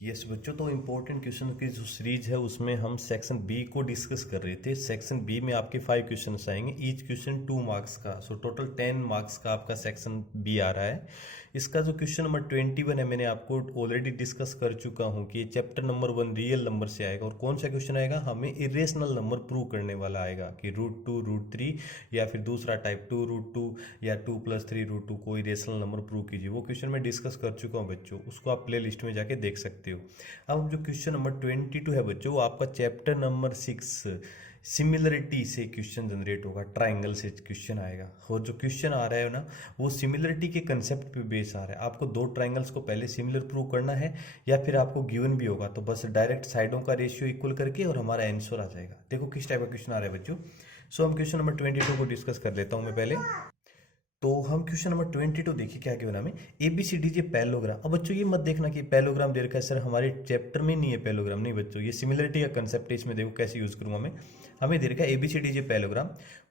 Yes बच्चों, तो important question की जो सीरीज है उसमें हम सेक्शन बी को डिस्कस कर रहे थे। सेक्शन बी में आपके 5 क्वेश्चन आएंगे, ईच क्वेश्चन 2 मार्क्स का। सो टोटल 10 मार्क्स का आपका सेक्शन बी आ रहा है। इसका जो क्वेश्चन नंबर 21 है, मैंने आपको ऑलरेडी डिस्कस कर चुका हूँ कि ये चैप्टर नंबर 1 रियल नंबर से आएगा। और कौन सा क्वेश्चन आएगा, हमें इरेशनल नंबर प्रूव करने वाला आएगा कि √2 √3 या फिर दूसरा टाइप 2 √2 या 2 + 3 √2 कोई इरेशनल नंबर प्रूव कीजिए। वो क्वेश्चन मैं डिस्कस कर चुका हूँ बच्चों, उसको आप प्ले लिस्ट में जाके देख सकते हो। अब जो क्वेश्चन नंबर 22 है बच्चों, वो आपका चैप्टर नंबर 6 सिमिलरिटी से क्वेश्चन जनरेट होगा। ट्राइंगल से क्वेश्चन आएगा, और जो क्वेश्चन आ रहा है ना, वो सिमिलरिटी के कंसेप्ट पे बेस आ रहा है। आपको दो ट्राइंगल्स को पहले सिमिलर प्रूव करना है, या फिर आपको गिवन भी होगा तो बस डायरेक्ट साइडों का रेशियो इक्वल करके और हमारा आंसर आ जाएगा। देखो किस टाइप का क्वेश्चन आ रहा है बच्चों। सो हम क्वेश्चन नंबर 22 को डिस्कस कर लेता हूँ मैं पहले। तो हम क्वेश्चन नंबर 22 देखिए क्या गिवन हमें। ABCD ये पैलोग्राम। अब बच्चों ये मत देखना कि पैलोग्राम दे रखा है सर हमारे चैप्टर में नहीं है पैलोग्राम। नहीं बच्चों, ये सिमिलरिटी का कंसेप्ट है, इसमें देखो कैसे यूज करूंगा मैं। हमें दे रखा है ABCD ये parallelogram.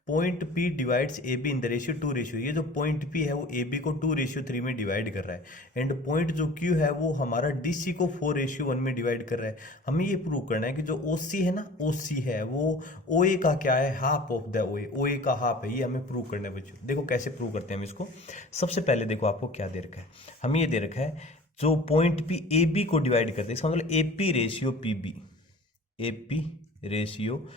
Point P divides AB in the ratio 2 ये जो पॉइंट P है वो AB को 2:3 में डिवाइड कर रहा है। एंड पॉइंट जो Q है वो हमारा DC को 4:1 में डिवाइड कर रहा है। हमें ये प्रूव करना है कि जो OC है ना, OC है वो OA का क्या है, हाफ ऑफ द OA का हाफ है। ये हमें प्रूव करना है बच्चों। देखो कैसे प्रूव करते हैं हम इसको। सबसे पहले देखो आपको क्या दे रखा है, हमें ये दे रखा है जो पॉइंट P AB को डिवाइड करते हैं, इसका मतलब AP ratio PB, AP ratio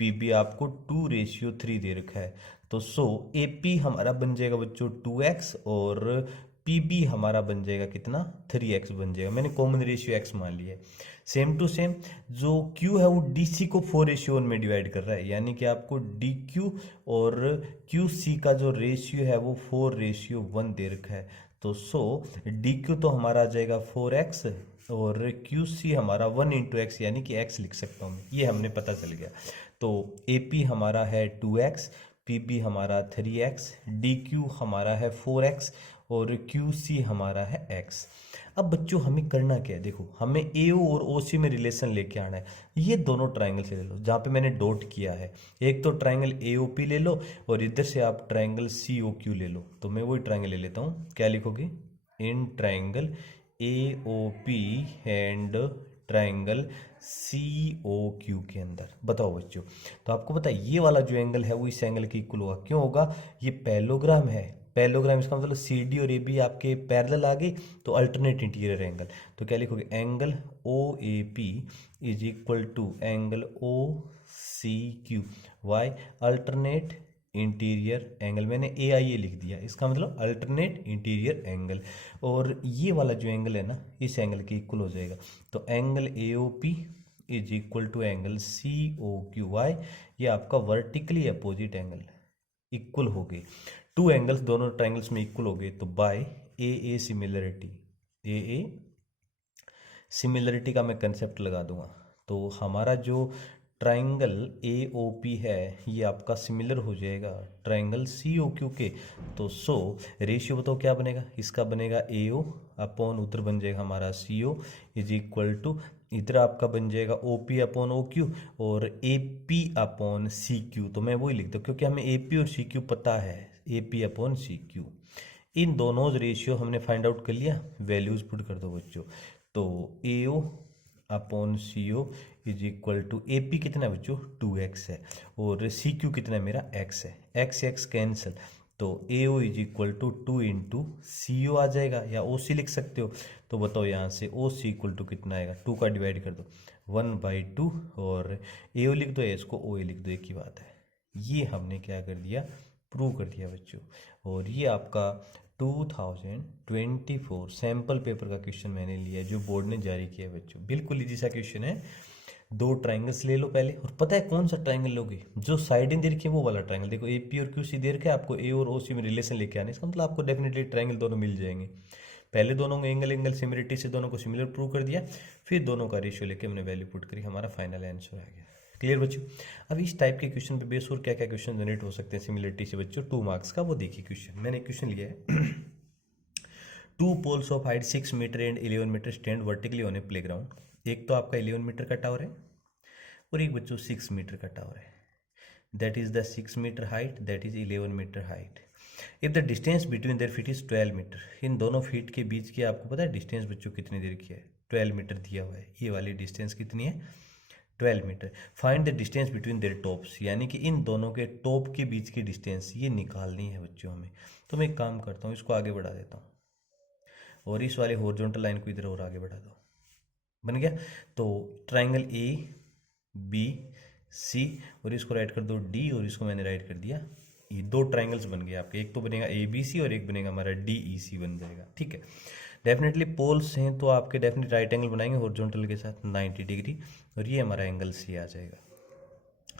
PB आपको 2:3 दे रखा है। तो सो AP हमारा बन जाएगा बच्चों 2x, और PB हमारा बन जाएगा कितना, 3x बन जाएगा। मैंने कॉमन रेशियो x मान लिया है। सेम टू सेम जो Q है वो DC को 4:1 में डिवाइड कर रहा है, यानी कि आपको DQ और QC का जो रेशियो है वो 4:1 दे रखा है। तो सो DQ तो हमारा आ जाएगा 4x, और QC हमारा 1 × x, यानी कि x लिख सकता हूँ मैं। ये हमने पता चल गया। तो AP हमारा है 2x, PB हमारा 3x, DQ हमारा है 4x, और QC हमारा है x। अब बच्चों हमें करना क्या है, देखो हमें AO और OC में रिलेशन लेके आना है। ये दोनों ट्राइंगल से ले लो जहाँ पे मैंने डॉट किया है। एक तो ट्राइंगल AOP ले लो, और इधर से आप ट्राइंगल COQ ले लो। तो मैं वही ट्राइंगल ले लेता हूँ। क्या लिखोगे, in triangle AOP and triangle COQ के अंदर। बताओ बच्चों, तो आपको पता है ये वाला जो एंगल है वो इस एंगल के इक्वल होगा। क्यों होगा, ये पैलोग्राम है। पैलोग्राम इसका मतलब CD और AB आपके पैरेलल आ गए, तो अल्टरनेट इंटीरियर एंगल। तो क्या लिखोगे, angle OAP is equal to angle OCQ। Why, alternate interior angle. मैंने AIA लिख दिया, इसका मतलब अल्टरनेट इंटीरियर एंगल। और ये वाला जो एंगल है ना, इस एंगल के इक्वल हो जाएगा। तो angle AOP is equal to angle COQ। Why, ये आपका वर्टिकली अपोजिट एंगल इक्वल हो गए। टू एंगल्स दोनों ट्राइंगल्स में इक्वल हो गए, तो by AA similarity, AA similarity का मैं कंसेप्ट लगा दूंगा। तो हमारा जो ट्राइंगल AOP है ये आपका सिमिलर हो जाएगा ट्राइंगल COQ के। तो सो रेशियो बताओ क्या बनेगा, इसका बनेगा AO अपॉन उधर बन जाएगा हमारा CO इज इक्वल टू इधर आपका बन जाएगा OP अपॉन OQ, और AP अपॉन CQ। तो मैं वही लिख दूँ क्योंकि हमें AP और CQ पता है, AP अपॉन CQ। इन दोनों रेशियो हमने फाइंड आउट कर लिया, वैल्यूज पुट कर दो बच्चों। तो AO upon CO is equal to AP कितना है बच्चों, 2x है, और CQ कितना है मेरा, x है। x कैंसिल, तो AO is equal to 2 × CO आ जाएगा, या OC लिख सकते हो। तो बताओ यहाँ से OC इक्वल टू कितना आएगा, 2 का डिवाइड कर दो 1/2, और AO लिख दो या इसको OA लिख दो, एक ही बात है। ये हमने क्या कर दिया, प्रूव कर दिया बच्चों। और ये आपका 2024 सैम्पल पेपर का क्वेश्चन मैंने लिया जो बोर्ड ने जारी किया है बच्चों। बिल्कुल इजी सा क्वेश्चन है। दो ट्राइंगल्स ले लो पहले, और पता है कौन सा ट्राइंगल लोगे, जो साइडें दे रखी है वो वाला ट्राइंगल। देखो AP और QC दे रखे है, आपको A और OC में रिलेशन लेके आने, इसका मतलब आपको डेफिनेटली ट्राइंगल दोनों मिल जाएंगे। पहले दोनों एंगल सिमिलरिटी से दोनों को सिमिलर प्रूव कर दिया, फिर दोनों का रेशियो लेके हमने वैल्यू पुट करी, हमारा फाइनल आंसर आ गया। क्लियर बच्चों। अब इस टाइप के क्वेश्चन पे बेस और क्या क्या क्वेश्चन जनरेट हो सकते हैं सिमिलरिटी से बच्चों 2 मार्क्स का, वो देखिए क्वेश्चन। मैंने क्वेश्चन लिया है 2 poles of height 6 metre and 11 metre stand vertically on a playground. एक तो आपका 11 मीटर का टावर है, और एक बच्चों 6 मीटर का टावर है। That is the 6 metre height, that is 11 metre height. If the distance between their feet is 12 metre, इन दोनों फीट के बीच की आपको पता है डिस्टेंस बच्चों कितनी देर की है, 12 मीटर दिया हुआ है, ये वाली डिस्टेंस कितनी है 12 metre. Find the distance between their tops, यानी कि इन दोनों के टॉप के बीच की डिस्टेंस ये निकालनी है बच्चों हमें। तो मैं एक काम करता हूँ, इसको आगे बढ़ा देता हूँ और इस वाले हॉरिजॉन्टल लाइन को इधर और आगे बढ़ा दो, बन गया। तो ट्राइंगल ए बी सी और इसको राइट कर दो डी और इसको मैंने राइट कर दिया, ये दो ट्राइंगल्स बन गए आपके, एक तो बनेगा ए बी सी और एक बनेगा हमारा डी ई सी बन जाएगा, ठीक है। डेफिनेटली पोल्स हैं तो आपके डेफिनेट राइट एंगल बनाएंगे हॉरिजॉन्टल के साथ 90 डिग्री और ये हमारा एंगल सी आ जाएगा।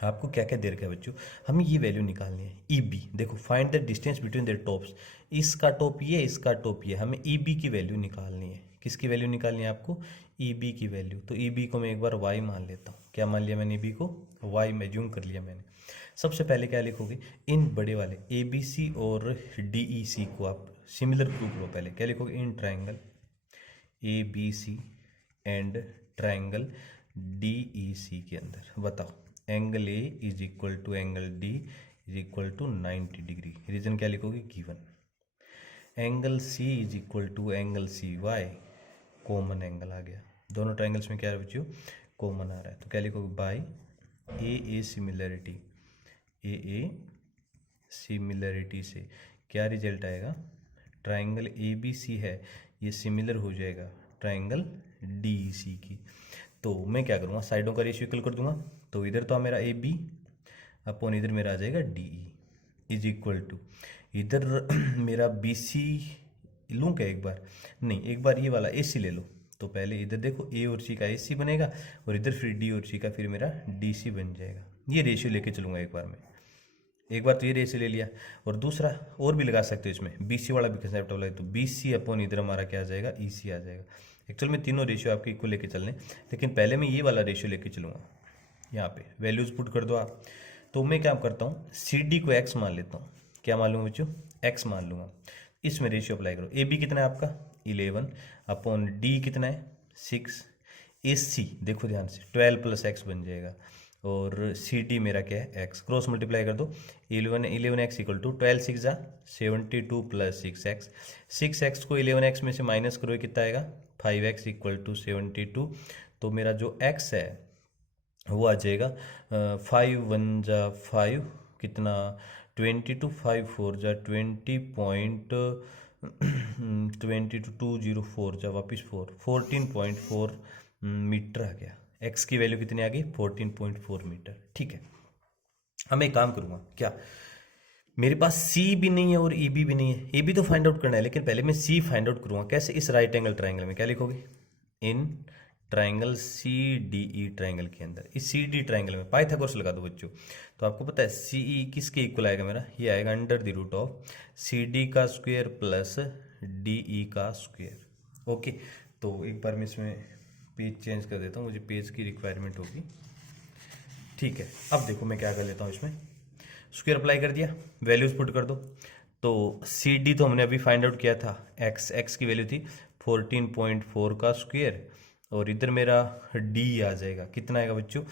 आपको क्या क्या दे रखा है बच्चों, हमें ये वैल्यू निकालनी है ई बी। देखो find the distance between their tops, इसका टॉप ये इसका टॉप ये, हमें ई बी की वैल्यू निकालनी है। किसकी वैल्यू निकालनी है आपको, ई बी की वैल्यू। तो ई बी को मैं एक बार वाई मान लेता हूँ, क्या मान लिया मैंने, ई बी को वाई में जूम कर लिया मैंने। सबसे पहले क्या लिखोगे, इन बड़े वाले ए बी सी और डी ई सी को आप सिमिलर प्रूव करो। पहले क्या लिखोगे, in triangle A B C and triangle D E C के अंदर बताओ angle A is equal to angle D is equal to 90 degree. Reason क्या लिखोगे, given. Angle C is equal to angle C Y, common angle आ गया, दोनों triangles में क्या है बच्चों, कॉमन आ रहा है। तो क्या लिखोगे, by A similarity, A similarity से क्या रिजल्ट आएगा, ट्राइंगल ए बी सी है ये सिमिलर हो जाएगा ट्राइंगल डी ई सी की। तो मैं क्या करूँगा, साइडों का रेशियो इक्वल कर दूंगा। तो इधर तो मेरा ए बी अपॉन इधर मेरा आ जाएगा D E is equal to, इधर मेरा बी सी लूँ क्या एक बार, नहीं एक बार ये वाला ए सी ले लो। तो पहले इधर देखो ए और सी का ए सी बनेगा और इधर फिर डी और सी का फिर मेरा डी सी बन जाएगा। ये रेशियो लेके चलूँगा एक बार में, एक बार तो ये रेशियो ले लिया और दूसरा और भी लगा सकते हो इसमें, बी सी वाला भी कंसेप्ट वाला है। तो बी सी अपॉन इधर हमारा क्या आ जाएगा, ई सी आ जाएगा। एक्चुअल में तीनों रेशियो आपके इक्वल लेके चलने, लेकिन पहले मैं ये वाला रेशियो लेके चलूँगा। यहाँ पे वैल्यूज पुट कर दो आप। तो मैं क्या करता हूँ, सी डी को एक्स मान लेता हूँ, क्या मान लूँगा बच्चों, एक्स मान लूँगा। इसमें रेशियो अप्लाई करो, ए बी कितना है आपका 11 अपॉन डी कितना है 6, ए सी देखो ध्यान से 12 प्लस एक्स बन जाएगा और सी डी मेरा क्या है एक्स, क्रॉस मल्टीप्लाई कर दो 11 एक्स इक्वल टू 12 6 जा 72 प्लस 6 एक्स को 11 एक्स में से माइनस करो कितना आएगा 5 एक्स इक्वल टू 72। तो मेरा जो एक्स है वो आ जाएगा 5 1 जा 5 कितना 22, 5 4 जा 20.2204 जा वापिस 14.4 मीटर आ गया। एक्स की वैल्यू कितनी आ गई 14.4 मीटर, ठीक है। अब मैं एक काम करूँगा, क्या मेरे पास सी भी नहीं है और ई बी भी नहीं है, ए बी तो फाइंड आउट करना है, लेकिन पहले मैं सी फाइंड आउट करूँगा। कैसे, इस राइट एंगल ट्राइंगल में क्या लिखोगे, in triangle C D E triangle के अंदर, इस सी डी ट्राइंगल में पाइथागोरस लगा दो बच्चों। तो आपको पता है सी ई किसके इक्वल आएगा मेरा, ये आएगा under the root of C D का स्क्वायर प्लस डी ई का स्क्वायर। ओके, तो एक बार मैं इसमें पेज चेंज कर देता हूँ, मुझे पेज की रिक्वायरमेंट होगी, ठीक है। अब देखो मैं क्या कर लेता हूँ, इसमें स्क्वायर अप्लाई कर दिया, वैल्यूज पुट कर दो। तो सी डी तो हमने अभी फाइंड आउट किया था, एक्स की वैल्यू थी 14.4 का स्क्वायर और इधर मेरा डी आ जाएगा, कितना आएगा बच्चों,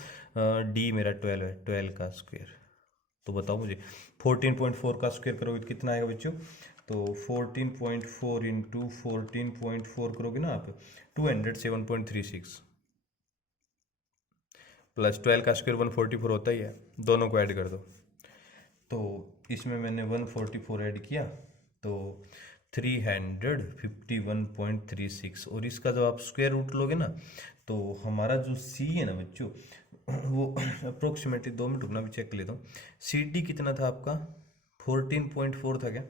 डी मेरा 12 है, 12 का स्क्वायर। तो बताओ मुझे 14.4 का स्क्वायर करोगे तो कितना आएगा बच्चों, तो 14.4 इंटू 14.4 करोगे ना आप 207.36 प्लस 12 का स्क्वायर 144 होता ही है, दोनों को ऐड कर दो। तो इसमें मैंने 144 ऐड किया तो 351.36 और इसका जब आप स्क्वायर रूट लोगे ना तो हमारा जो सी है ना बच्चों वो अप्रोक्सीमेटली 2 मिनट रुकना भी चेक कर लेता हूँ। सी डी कितना था आपका 14.4 था क्या,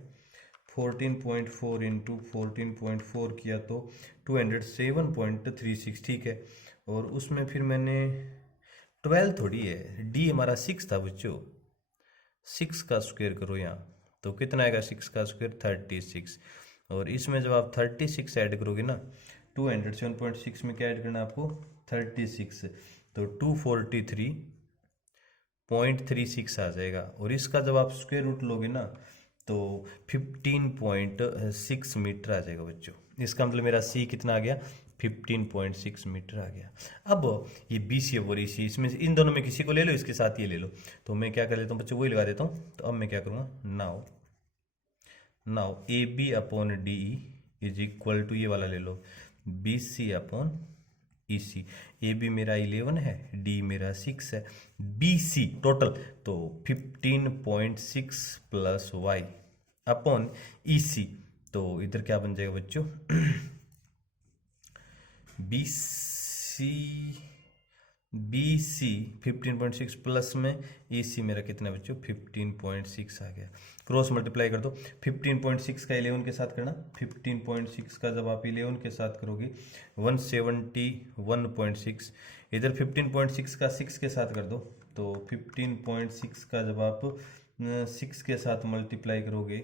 14.4 इंटू 14.4 किया तो 207.36, ठीक है। और उसमें फिर मैंने 12 थोड़ी है, डी हमारा 6 था बच्चों, 6 का स्क्वायर करो यहाँ तो कितना आएगा 6 का स्क्वायर 36 और इसमें जब आप 36 ऐड करोगे ना 207.6 में क्या ऐड करना है आपको 36 तो 243.36 आ जाएगा और इसका जब आप स्क्वायर रूट लोगे ना तो 15.6 मीटर आ जाएगा बच्चों। इसका मतलब मेरा सी कितना आ गया 15.6 मीटर आ गया। अब ये बी सी और ई सी, इसमें इन दोनों में किसी को ले लो, इसके साथ ये ले लो। तो मैं क्या कर लेता हूँ बच्चों, वही लगा देता हूँ। तो अब मैं क्या करूँगा, now now A B upon D is equal to, ये वाला ले लो, B C upon E C. A B मेरा 11 है, डी मेरा 6 है, बी सी टोटल तो 15.6 प्लस वाई अपॉन ई सी। तो इधर क्या बन जाएगा बच्चों, बी सी 15.6 प्लस में ई सी मेरा कितना बच्चों 15.6 आ गया। क्रॉस मल्टीप्लाई कर दो, 15.6 का 11 के साथ करना, 15.6 का जब आप 11 के साथ करोगे 171.6, इधर 15.6 का 6 के साथ कर दो, तो 15.6 का जब आप 6 के साथ मल्टीप्लाई करोगे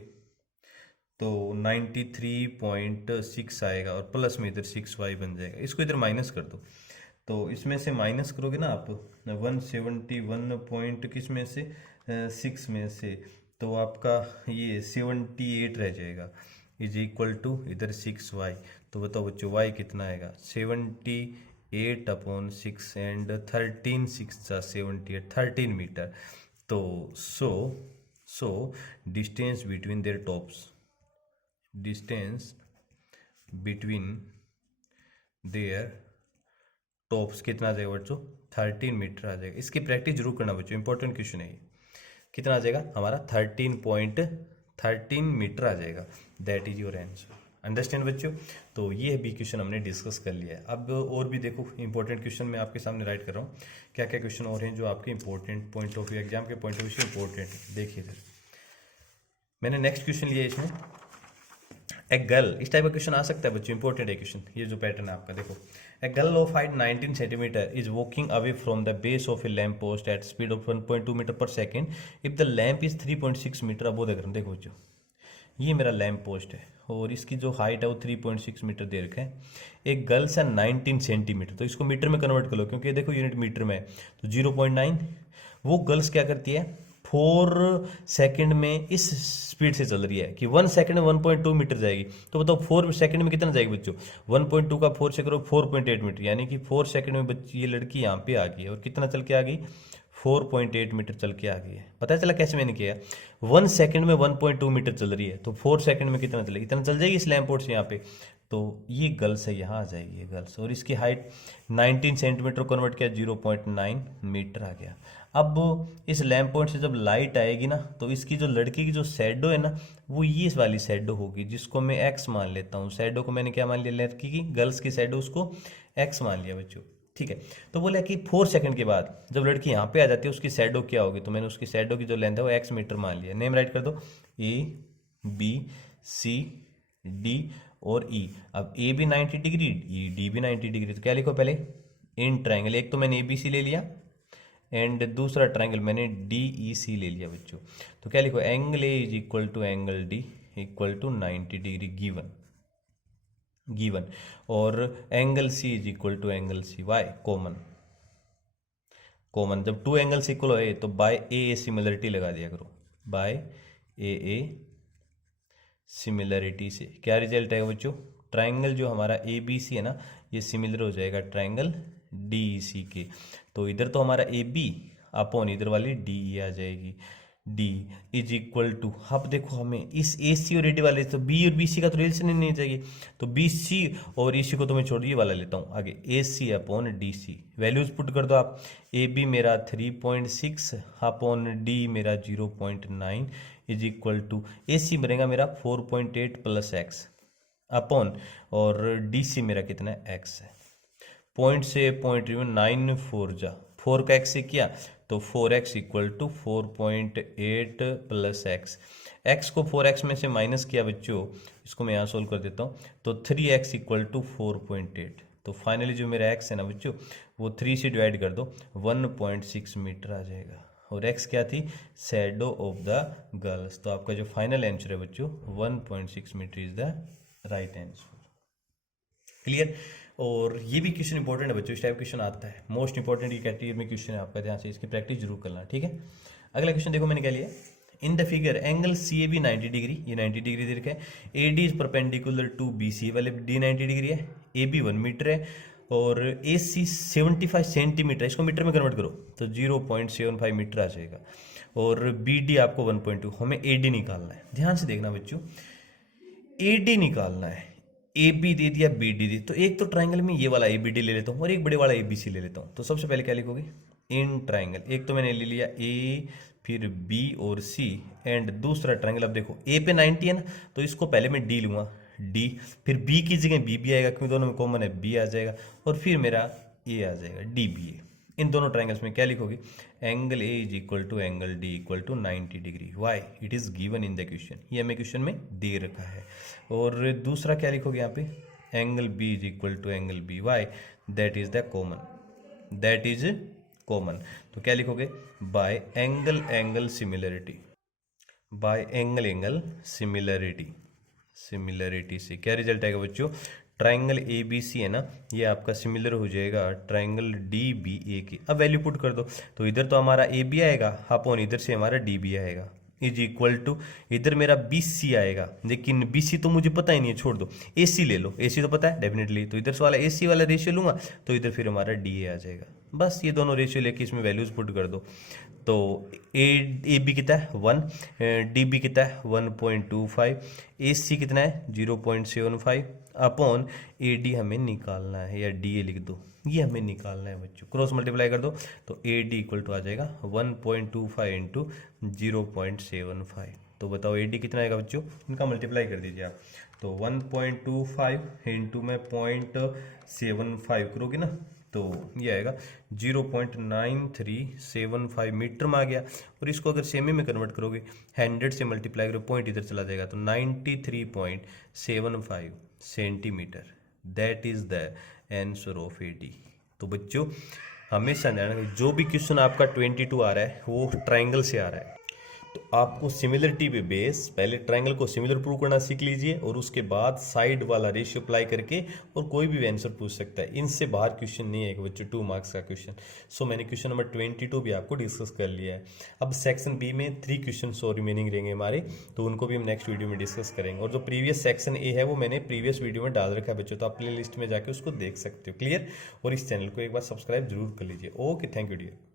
तो 93.6 आएगा और प्लस में इधर 6y बन जाएगा। इसको इधर माइनस कर दो, तो इसमें से माइनस करोगे ना आप 171 पॉइंट किस में से 6 में से, तो आपका ये 78 रह जाएगा इज इक्वल टू इधर 6y। तो बताओ बच्चों y कितना आएगा 78 अपॉन 6 एंड 13 6 78 13 मीटर। तो so distance between their tops, distance between their tops कितना आ जाएगा बच्चों 13 मीटर आ जाएगा। इसकी प्रैक्टिस जरूर करना बच्चों, इंपॉर्टेंट क्वेश्चन है ये। कितना आ जाएगा हमारा 13.13 मीटर आ जाएगा, that is your answer. Understand बच्चों। तो ये भी क्वेश्चन हमने डिस्कस कर लिया है। अब और भी देखो इंपॉर्टेंट क्वेश्चन मैं आपके सामने राइट कर रहा हूँ, क्या क्या क्वेश्चन और हैं जो आपके important point of view, exam के पॉइंट ऑफ व्यू से इंपॉर्टेंट है। देखिए इधर मैंने नेक्स्ट क्वेश्चन लिया इसमें, ए गर्ल, इस टाइप का क्वेश्चन आ सकता है बच्चों, इंपॉर्टेंट है क्वेश्चन। ये जो पैटर्न है आपका देखो, a girl of height 19 centimetre is walking away from the base of a lamp post at speed of 1.2 metre per second if the lamp is 3.6 metre above the ground. देखो बच्चों ये मेरा lamp post है और इसकी जो height है वो 3.6 मीटर दे रखा है। एक गर्ल्स है 19 सेंटीमीटर, तो इसको मीटर में कन्वर्ट कर लो क्योंकि देखो यूनिट मीटर में है, तो 0.9। वो गर्ल्स क्या करती है 4 सेकंड में इस स्पीड से चल रही है कि 1 सेकंड में 1.2 मीटर जाएगी। तो बताओ 4 सेकंड में कितना जाएगी बच्चों, 1.2 का 4 से करो 4.8 मीटर, यानी कि 4 सेकंड में बच्ची ये लड़की यहाँ पे आ गई है और कितना चल के आ गई 4.8 मीटर चल के आ गई है। पता चला कैसे मैंने किया, 1 सेकंड में 1.2 मीटर चल रही है तो 4 सेकंड में कितना चलेगी, इतना चल जाएगी इस लैम्प पोस्ट से यहाँ पे। तो ये गर्ल्स है, यहाँ आ जाएगी ये गर्ल्स, और इसकी हाइट 19 सेंटीमीटर कन्वर्ट किया 0.9 मीटर आ गया। अब इस लैम्प पॉइंट से जब लाइट आएगी ना तो इसकी जो लड़की की जो शैडो है ना वो ये वाली शैडो होगी, जिसको मैं एक्स मान लेता हूँ। शैडो को मैंने क्या मान लिया, लड़की की गर्ल्स की शैडो उसको एक्स मान लिया बच्चों, ठीक है। तो बोला कि 4 सेकंड के बाद जब लड़की यहाँ पे आ जाती है उसकी शैडो क्या होगी, तो मैंने उसकी शैडो की जो लेंथ है वो एक्स मीटर मान लिया। नेम राइट कर दो, ए बी सी डी और ई। अब ए भी 90 डिग्री, ई डी भी 90 डिग्री, तो क्या लिखो पहले इन ट्राइंगल, एक तो मैंने ए बी सी ले लिया एंड दूसरा ट्राइंगल मैंने डी ई सी ले लिया बच्चों। तो क्या लिखो, angle A is equal to angle D equal to 90 degree given, और angle C is equal to angle C Y common. जब 2 एंगल्स इक्वल हो तो बाय ए सिमिलरिटी लगा दिया करो, बाय ए सिमिलरिटी से क्या रिजल्ट आएगा बच्चों, ट्राइंगल जो हमारा ए बी सी है ना ये सिमिलर हो जाएगा ट्राइंगल डी ई सी के। तो इधर तो हमारा ए बी अपॉन इधर वाली डी ई आ जाएगी, डी इज इक्वल टू, अब देखो हमें इस ए सी और ए डी वाले, तो बी और बी सी का तो रिलेशन ही नहीं चाहिए, तो बी सी और ई सी को तो मैं छोड़ दिए वाला लेता हूँ आगे, A C upon D C. Values put कर दो आप, ए बी मेरा 3.6 अपॉन डी मेरा 0.9 इज इक्वल टू, ए सी बनेगा मेरा 4.8 प्लस एक्स अपॉन, और डी सी मेरा कितना है एक्स है। पॉइंट से पॉइंट 9 4 जा 4 का एक्स से किया तो 4x equal to 4.8 plus x. X को 4x में से माइनस किया बच्चों, इसको मैं यहाँ सोल्व कर देता हूँ, तो 3x इक्वल टू 4.8। तो फाइनली जो मेरा x है ना बच्चों वो 3 से डिवाइड कर दो 1.6 मीटर आ जाएगा, और x क्या थी, शैडो ऑफ द गर्ल्स। तो आपका जो फाइनल आंसर है बच्चों 1.6 metre is the right answer. Clear. और ये भी क्वेश्चन इंपॉर्टेंट है बच्चों, इस टाइप क्वेश्चन आता है, मोस्ट इंपॉर्टेंट ये कैटेगरी में क्वेश्चन है आपका, ध्यान से इसकी प्रैक्टिस जरूर करना, ठीक है। अगला क्वेश्चन देखो मैंने क्या लिया, in the figure angle C A B 90 degree, ये 90 डिग्री दे रखा है, A D is perpendicular to B C, वाले डी 90 डिग्री है, ए बी 1 मीटर है और ए सी 75 सेंटीमीटर, इसको मीटर में कन्वर्ट करो तो 0.75 मीटर आ जाएगा, और बी डी आपको 1.2, हमें ए डी निकालना है। ध्यान से देखना बच्चों, ए डी निकालना है, ए बी दे दिया, बी डी दे, तो एक तो ट्राइंगल में ये वाला ए बी डी ले लेता हूँ और एक बड़े वाला ए बी सी ले लेता हूँ। तो सबसे पहले क्या लिखोगे, इन ट्राइंगल, एक तो मैंने ले लिया ए, फिर बी और सी, एंड दूसरा ट्राइंगल। अब देखो ए पे 90 है ना, तो इसको पहले मैं डी लूंगा, डी, फिर बी की जगह बी भी आएगा क्योंकि दोनों में कॉमन है, बी आ जाएगा, और फिर मेरा ए आ जाएगा, डी बी ए। इन दोनों ट्राइंगल्स में क्या लिखोगे, angle A is equal to angle D equal to 90 degree. Why, it is given in the question, ये हमें क्वेश्चन में दे रखा है। और दूसरा क्या लिखोगे यहाँ पे, angle B is equal to angle B, why, that is the common, that is common. तो क्या लिखोगे, by angle angle similarity, by angle angle similarity, similarity से क्या रिजल्ट आएगा बच्चों, ट्राइंगल ए बी सी है ना, ये आपका सिमिलर हो जाएगा ट्राइंगल डी बी ए के। अब वैल्यू पुट कर दो, तो इधर तो हमारा ए बी आएगा, अपॉन इधर से हमारा डी बी आएगा, इज इक्वल टू इधर मेरा बी सी आएगा, लेकिन बी सी तो मुझे पता ही नहीं है, छोड़ दो, ए सी ले लो, ए सी तो पता है डेफिनेटली, तो इधर से वाला ए सी वाला रेशियो लूंगा, तो इधर फिर हमारा डी ए आ जाएगा। बस ये दोनों रेशियो लेके इसमें वैल्यूज पुट कर दो, तो ए बी कितना है 1, डी बी कितना है 1.25, ए सी कितना है 0.75, अपॉन ए डी हमें निकालना है, या डी ए लिख दो, ये हमें निकालना है बच्चों, क्रॉस मल्टीप्लाई कर दो, तो ए डी इक्वल टू आ जाएगा 1.25 इंटू 0.75। तो बताओ ए डी कितना आएगा बच्चों, इनका मल्टीप्लाई कर दीजिए आप, तो 1.25 इंटू में 0.75 करोगे ना, तो ये आएगा 0.9375 मीटर में आ गया। और इसको अगर सेमी में कन्वर्ट करोगे, 100 से मल्टीप्लाई करो, पॉइंट इधर चला जाएगा, तो 93.75 centimetre, that is the answer of A D. तो बच्चों हमेशा ध्यान रखना, जो भी क्वेश्चन आपका 22 आ रहा है वो ट्राइंगल से आ रहा है, तो आपको सिमिलरिटी पे बेस पहले ट्राइंगल को सिमिलर प्रूव करना सीख लीजिए, और उसके बाद साइड वाला रेशियो अप्लाई करके और कोई भी आंसर पूछ सकता है, इनसे बाहर क्वेश्चन नहीं है बच्चों, 2 मार्क्स का क्वेश्चन। सो मैंने क्वेश्चन नंबर 22 भी आपको डिस्कस कर लिया है। अब सेक्शन बी में 3 क्वेश्चन और रिमेनिंग रहेंगे हमारे, तो उनको भी हम नेक्स्ट वीडियो में डिस्कस करेंगे। और जो प्रीवियस सेक्शन ए है वो मैंने प्रीवियस वीडियो में डाल रखा है बच्चों, तो आप प्ले लिस्ट में जाके उसको देख सकते हो, क्लियर। और इस चैनल को एक बार सब्सक्राइब जरूर कर लीजिए। Okay, thank you dear.